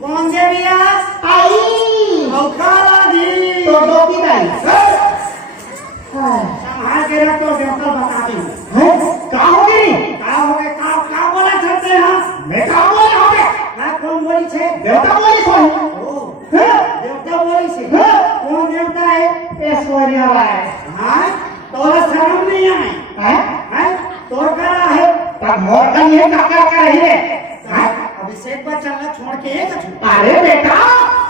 कौन से भैया आई औकाला दी तो दो की दाई संभाल के रख तो देवता बता दी है का हो गई का हो गए का बोला करते हैं मैं का बोले हो गए मैं कौन बोली छे देवता बोली सोई ओ है देवता बोली छे हाँ। कौन देवता है ऐश्वर्या राय हां तोरा शर्म नहीं आए है हैं तोर करा है तब मोर का ये काका कर रही है अभिषेक पर चलना छोड़ के एक छू अरे बेटा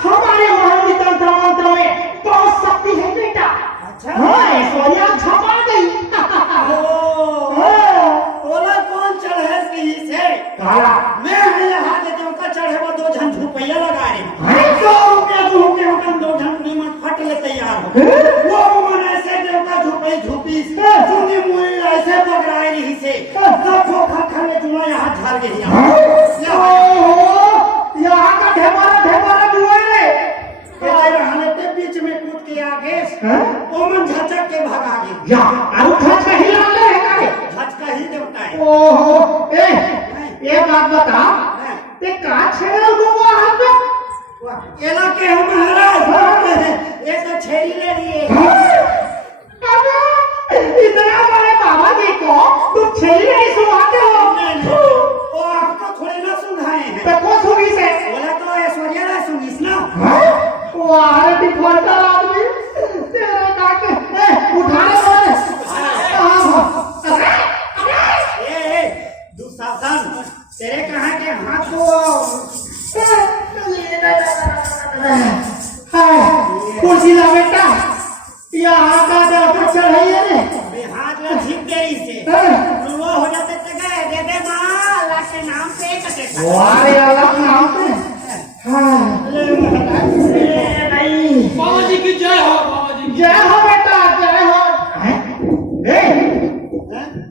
हमारे महामित्र मंत्र में बहुत शक्ति है बेटा अच्छा हाँ ऐश्वर्या छपा गई तोला कौन चढ़े की से काला मैं यहाँ के देवता चढ़े वो 2 झन झुपैया लगा रहे हैं? 2 रुपया दो के हम 2 झन नीमन फट ले तैयार हो वो मन ऐसे देवता झुपई झुपी सुनी मुई ऐसे बगराई रही से सब खोखा खाने जुआ यहाँ झाड़ गई यहाँ का ढेबारा जुआ रे रहने के बीच में कूद के आगे ओमन झचक के भगा गए या आरु खच का हिला ले है काहे झचका ही देवता है ओहो ये बात बता ते का छेड़ल गोवा हाथ में एला के हम महाराज ये तो छेड़ी ले लिए इतना बड़े बाबा जी को तुम छेड़ी नहीं सुनाते हो वो आपको थोड़े ना सुनाए हैं तो को सुनी से बोला तो ऐश्वर्या राय सुनीस ना वाह दिखोटा आदमी तेरे काके उठा ले ए दुशासन तेरे कहाँ के हाथ को कुर्सी ला बेटा यहाँ का डॉक्टर चढ़ाइए रे अबे हाथ में झिक गई से वो हो जाते तो गए दे दे माँ अल्लाह के नाम पे कटे वारे अल्लाह के नाम पे नहीं बाबा जी की जय हो बाबा जी की जय हो बेटा जय हो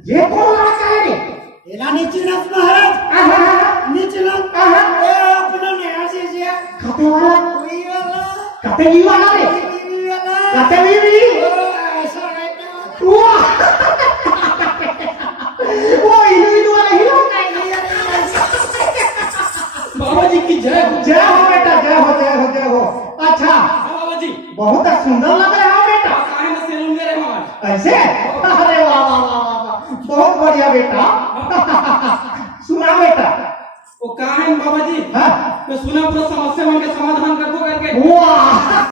ये कौन लड़का है रे एला नीचे ना महाराज नीचे ना ए अपना नया से जिया खाते वाला कोई वाला खाते भी वाला रे कोई वाला खाते भी ऐसा है ना वो इलू वाला ही लोग बाबा जी की जय हो जय हो बेटा जय हो जय हो जय हो अच्छा बाबा जी बहुत सुंदर लग रहा है बेटा काहे न सेलून में रहे हमारे ऐसे अरे वाह वाह वाह वाह बहुत बढ़िया बेटा सुना बेटा वो काहे बाबा जी हाँ मैं सुना पूरा समस्या मन के समाधान कर दो करके वाह